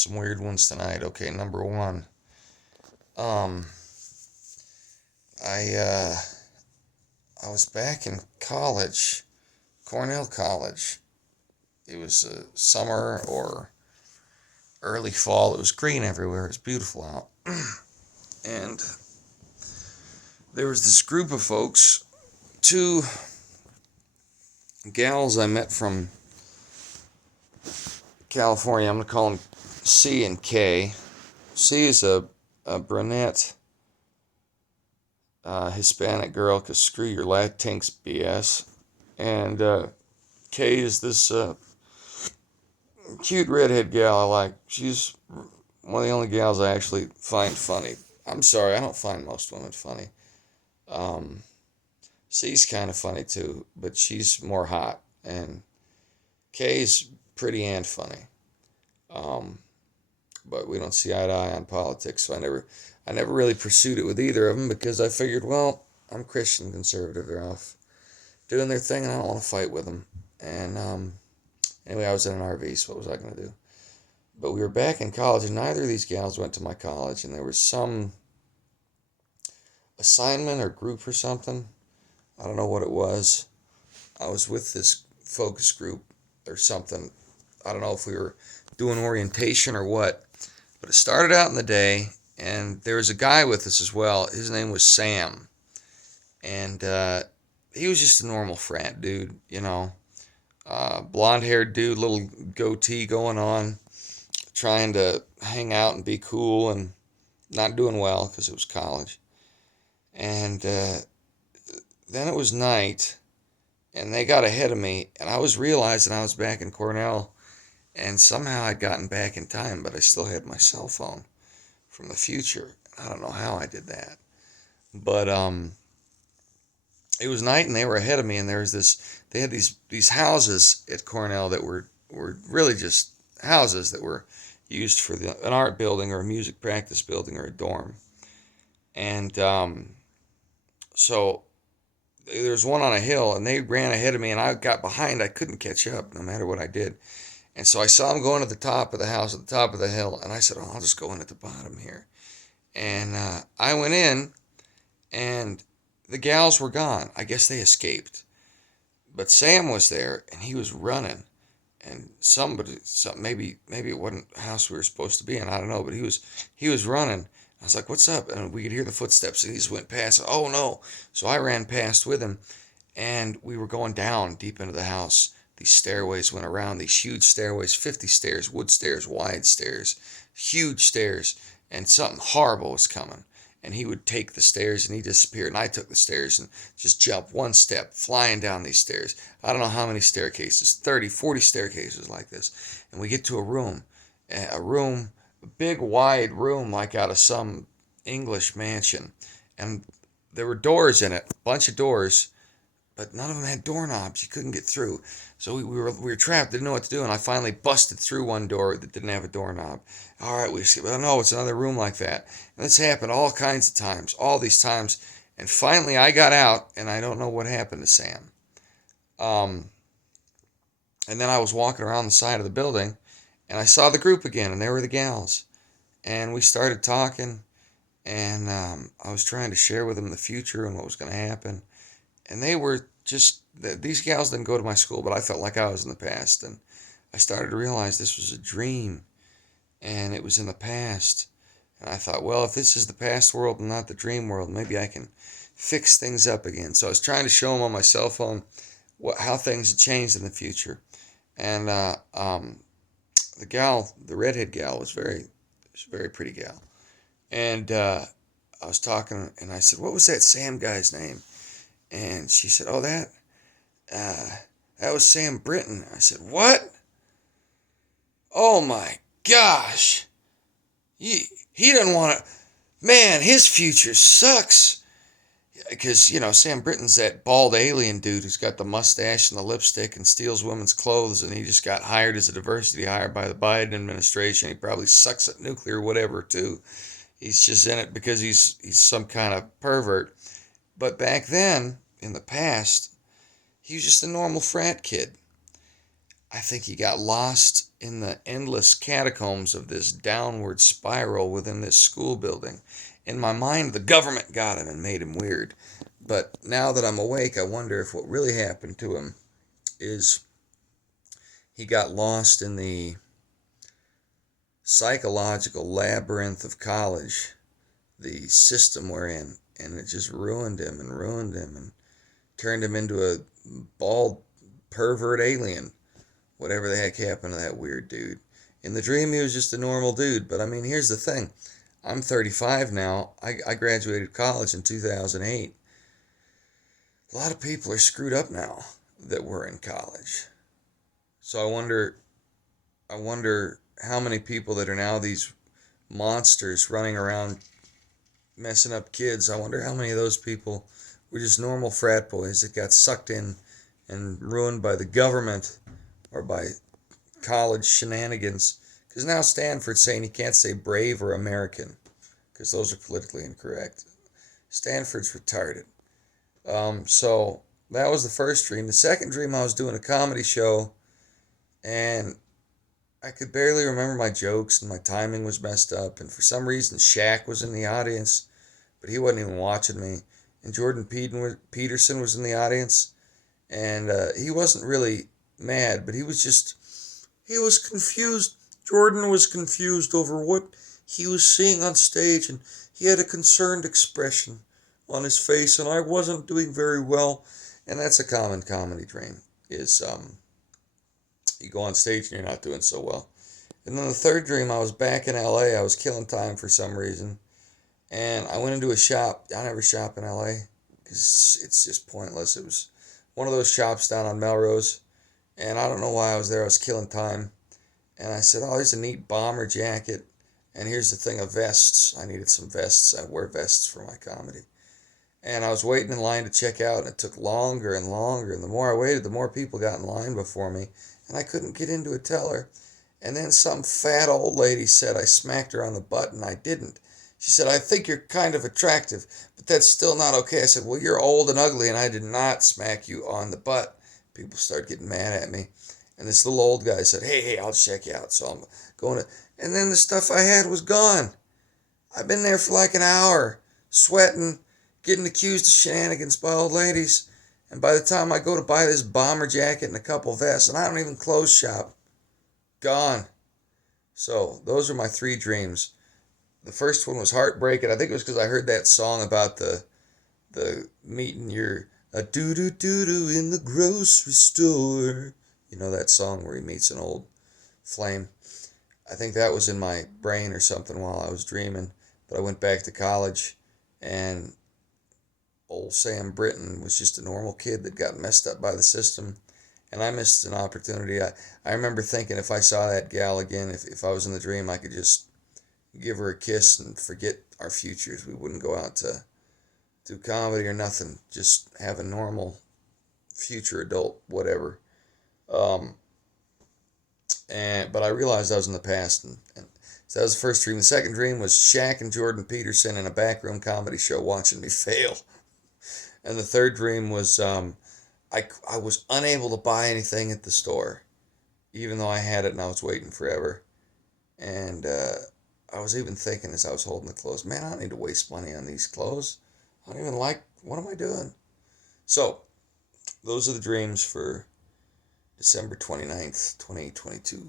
some weird ones tonight. Okay, number one. Um, I I was back in college, Cornell College. It was summer or early fall. It was green everywhere. It was beautiful out. And there was this group of folks, two gals I met from California. I'm going to call them C and K. C is a brunette Hispanic girl, because screw your Latinx BS. And Kay is this cute redhead gal I like. She's one of the only gals I actually find funny. I'm sorry, I don't find most women funny. Um, C's kind of funny too, but she's more hot. And Kay's pretty and funny. Um, but we don't see eye to eye on politics, so I never really pursued it with either of them because I figured, well, I'm Christian conservative. They're off doing their thing, and I don't want to fight with them. And anyway, I was in an RV, so what was I going to do? But we were back in college, and neither of these gals went to my college, and there was some assignment or group or something. I don't know what it was. I was with this focus group or something. I don't know if we were doing orientation or what, but it started out in the day, and there was a guy with us as well. His name was Sam, and he was just a normal frat dude, you know. Blonde-haired dude, little goatee going on, trying to hang out and be cool and not doing well because it was college. And then it was night, and they got ahead of me, and I was realizing I was back in Cornell, and somehow I'd gotten back in time, but I still had my cell phone from the future. I don't know how I did that, but it was night, and they were ahead of me, and there was this. They had these houses at Cornell that were really just houses that were used for an art building or a music practice building or a dorm, and so there was one on a hill, and they ran ahead of me, and I got behind. I couldn't catch up, no matter what I did. And so I saw them going to the top of the house, at the top of the hill, and I said, "Oh, I'll just go in at the bottom here." And I went in, and the gals were gone. I guess they escaped. But Sam was there, and he was running. And maybe it wasn't the house we were supposed to be in. I don't know, but he was running. I was like, "What's up?" And we could hear the footsteps, and he just went past. Oh no! So I ran past with him, and we were going down deep into the house. These stairways went around, these huge stairways, 50 stairs, wood stairs, wide stairs, huge stairs, and something horrible was coming. And he would take the stairs and he disappeared. And I took the stairs and just jumped one step, flying down these stairs. I don't know how many staircases, 30, 40 staircases like this. And we get to a big wide room like out of some English mansion. And there were doors in it, a bunch of doors, but none of them had doorknobs. You couldn't get through. So we were trapped, didn't know what to do, and I finally busted through one door that didn't have a doorknob. All right, we see, but no, it's another room like that. And this happened all kinds of times, all these times. And finally I got out, and I don't know what happened to Sam. Um, and then I was walking around the side of the building, and I saw the group again, and they were the gals. And we started talking, and I was trying to share with them the future and what was going to happen. And they were just, these gals didn't go to my school, but I felt like I was in the past. And I started to realize this was a dream, and it was in the past. And I thought, well, if this is the past world and not the dream world, maybe I can fix things up again. So I was trying to show them on my cell phone how things had changed in the future. And the redhead gal, was a very pretty gal. And I was talking, and I said, "What was that Sam guy's name?" And she said, "Oh, uh, that was Sam Brinton." I said, "What? Oh my gosh. He doesn't want to, man, his future sucks." Because, Sam Brinton's that bald alien dude who's got the mustache and the lipstick and steals women's clothes, and he just got hired as a diversity hire by the Biden administration. He probably sucks at nuclear whatever, too. He's just in it because he's some kind of pervert. But back then, in the past, he was just a normal frat kid. I think he got lost in the endless catacombs of this downward spiral within this school building. In my mind, the government got him and made him weird. But now that I'm awake, I wonder if what really happened to him is he got lost in the psychological labyrinth of college, the system we're in, and it just ruined him and turned him into a bald pervert alien. Whatever the heck happened to that weird dude. In the dream, he was just a normal dude. But I mean, here's the thing. I'm 35 now. I graduated college in 2008. A lot of people are screwed up now that were in college. So I wonder how many people that are now these monsters running around messing up kids. I wonder how many of those people were just normal frat boys that got sucked in and ruined by the government or by college shenanigans. Because now Stanford's saying you can't say brave or American because those are politically incorrect. Stanford's retarded. So that was the first dream. The second dream, I was doing a comedy show and I could barely remember my jokes and my timing was messed up. And for some reason, Shaq was in the audience, but he wasn't even watching me. And Jordan Peterson was in the audience, and he wasn't really mad, but he was confused. Jordan was confused over what he was seeing on stage, and he had a concerned expression on his face, and I wasn't doing very well. And that's a common comedy dream, is you go on stage and you're not doing so well. And then the third dream, I was back in LA. I was killing time for some reason. And I went into a shop. I never shop in LA because it's just pointless. It was one of those shops down on Melrose. And I don't know why I was there. I was killing time. And I said, oh, here's a neat bomber jacket. And here's the thing of vests. I needed some vests. I wear vests for my comedy. And I was waiting in line to check out, and it took longer and longer. And the more I waited, the more people got in line before me. And I couldn't get into a teller. And then some fat old lady said I smacked her on the butt, and I didn't. She said, I think you're kind of attractive, but that's still not okay. I said, well, you're old and ugly, and I did not smack you on the butt. People started getting mad at me. And this little old guy said, hey, I'll check you out. So I'm going to, and then the stuff I had was gone. I've been there for like an hour, sweating, getting accused of shenanigans by old ladies. And by the time I go to buy this bomber jacket and a couple vests, and I don't even close shop, gone. So those are my three dreams. The first one was heartbreaking. I think it was because I heard that song about the meeting your a doo doo doo doo in the grocery store. You know that song where he meets an old flame. I think that was in my brain or something while I was dreaming. But I went back to college, and old Sam Brinton was just a normal kid that got messed up by the system. And I missed an opportunity. I remember thinking if I saw that gal again, if I was in the dream, I could just give her a kiss and forget our futures. We wouldn't go out to do comedy or nothing. Just have a normal future adult, whatever. But I realized I was in the past, and so that was the first dream. The second dream was Shaq and Jordan Peterson in a backroom comedy show watching me fail. And the third dream was I was unable to buy anything at the store, even though I had it and I was waiting forever. And I was even thinking as I was holding the clothes, man, I don't need to waste money on these clothes. I don't even like, what am I doing? So, those are the dreams for December 29th, 2022.